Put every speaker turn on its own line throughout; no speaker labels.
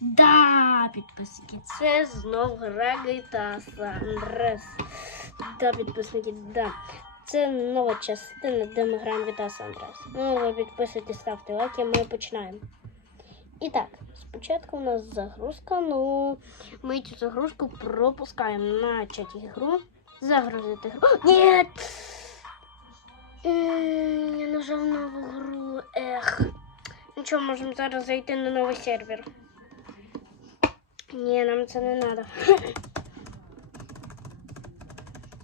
Да, підписники, це знов GTA San Andreas. Да, підписники, да. Це нова частина, де ми граємо San Andreas. Ну, ви підписуйтесь, ставте лайки, ми починаємо. І так, спочатку у нас загрузка, ну ми цю загрузку пропускаємо начать ігру. Загрузити гру. Ні! Я нажав нову гру. Ех. Нічого, можемо зараз зайти на новий сервер. Ні, нам це не треба.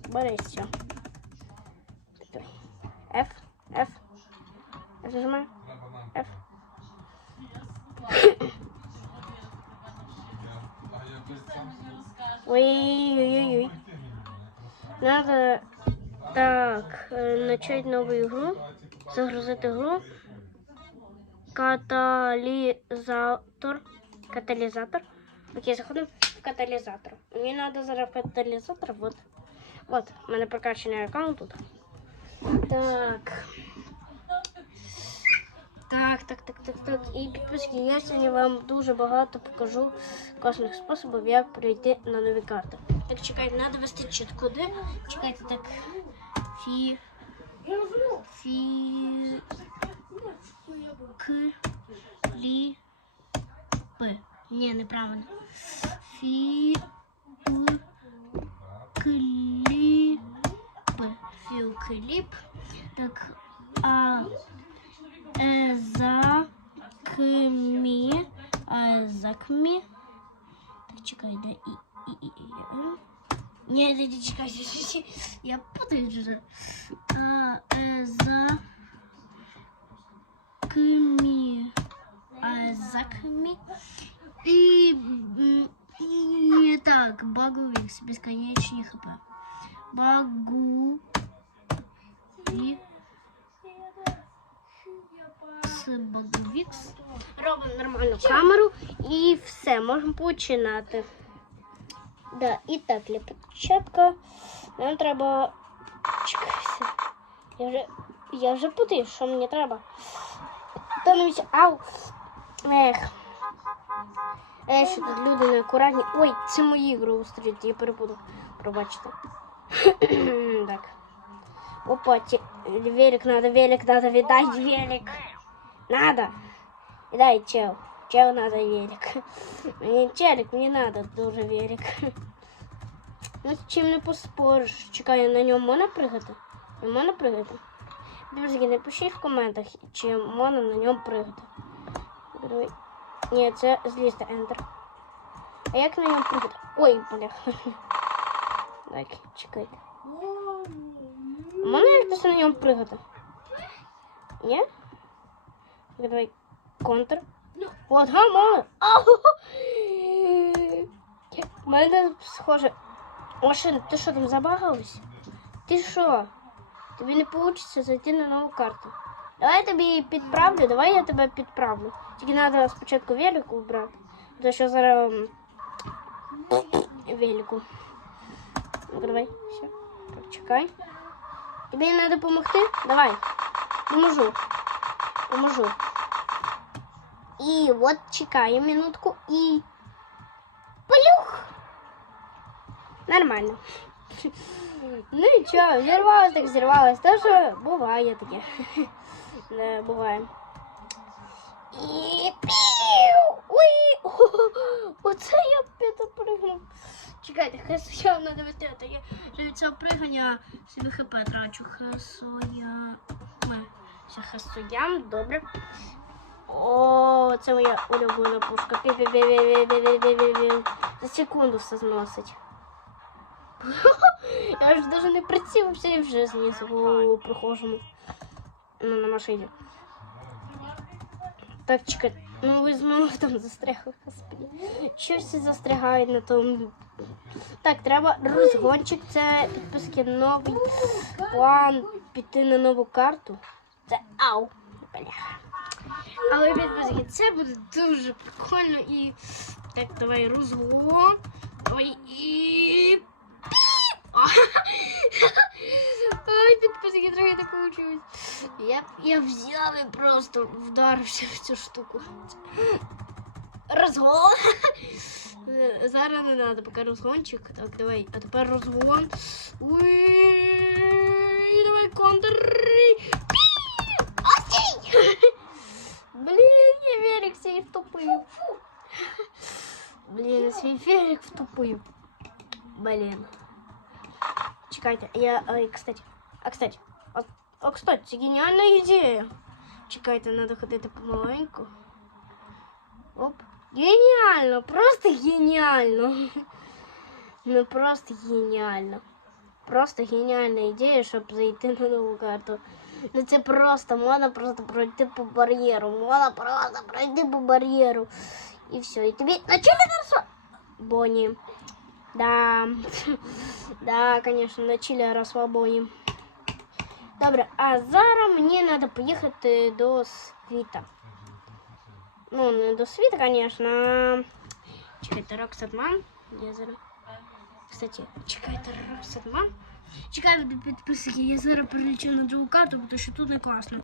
Бери все. F, F. F. F. Ой-ой-ой. Надо так, э, начать новую игру, загрузить игру. Катализатор. Катализатор. Окей, заходим в катализатор. Мне надо зараз в катализатор. Вот. Вот, у мене прокачаний аккаунт тут. Так. Так, так, так, так, так. І підписки, я сьогодні вам дуже багато покажу класних способів, як прийти на нові карти. Так, чекайте, треба вести чіт куди. Чекайте, так. Фі. Фі. К. Лі. П. Ні, неправильно. Фі. П. Кліп. Філкліп. Так. А. Ezakmi. Ezakmi. Так, чекай, де і, і, і, і, і. Ні, не, не, чекай, чекай, я путаю вже. А, Ezakmi. Ezakmi. І, м, і так, Баговікс, безконечні хп. Багу. І з Баговікс. Робимо нормальну камеру і все, можемо починати. Да, і так, для початку нам треба. Чекайся. Я вже, я вже путаю, що мені треба. Та ну вісь- ау. Ех. Е, що тут люди неакуратні. Ой, це мої ігри устроїть, я перепутав. Пробачте. так. Опа, те- велик надо, велик надо, видай велик. Надо. Дай чел. Чел надо велик. Мені челик, мені надо дуже велик. Ну, з чим не поспориш. Чекай, на ньому можна пригати? Не можна пригати? Друзі, напишіть в коментах, чи можна на ньому пригати. Давай. Ні, це злізти Enter. А як на ньому пригати? Ой, бля. Так, чекайте. Можна якось на ньому пригати? Ні? Давай контр. От, га, можна. У мене схоже. Машина, ти що там забагалась? Ти що? Тобі не вийде зайти на нову карту. Давай я тобі підправлю, давай я тебе підправлю. Тільки треба спочатку велику вбрати. Тому що зараз м, велику. Ну, давай, все. Так, чекай. Тобі треба допомогти? Давай. Поможу. Поможу. І от чекаю минутку і. Плюх! Нормально. Ну нічого, зірвалась так зірвалась. Та що буває таке. Не буває. І пів! Ой! Оце я підопригнув. Чекайте, хесоя надо витати. Я вже від цього пригання собі хп трачу. Хесоя. Ми. Все хесоям, добре. О, це моя улюблена пушка. За секунду все зносить. Я ж даже не прицілився і вже зніс у прихожому. Ну, на машині. Так, чекай. Ну ви знову там застрягли, господи. Щось застрягають на тому. Так, треба розгончик. Це підписки новий план піти на нову карту. Це ау. Бляха. Але підписки, це буде дуже прикольно і. Так, давай розгон. Ой, і. Ой, підписники, трохи не получилось. Я, я взяв і просто вдарився в цю штуку. Розгон. Е, Зараз не треба, поки розгончик. Так, давай. А тепер розгон. Уй, давай контр. Окей. Блін, я велик свій втопив. Фу. Блін, я свій велик втопив. Блін. Чекайте, я, ой, кстати, а, кстати, а, а, кстати, це геніальна ідея. Чекайте, треба ходити помаленьку. Оп. Геніально, просто геніально. Ну просто геніально. Просто геніальна ідея, щоб зайти на нову карту. Ну це просто, можна просто пройти по бар'єру. Можна просто пройти по бар'єру. І все. І тобі начали на Бонні. Да. Да, конечно, на чилі розслабоні. Добре, а зараз мені треба поїхати до світа. Ну, не до світа, конечно. а- Чекайте, Роксетман. Я зараз. Кстати, чекайте, Роксетман. Чекайте, підписники, я зараз перелічу на другу карту, тому що тут не класно.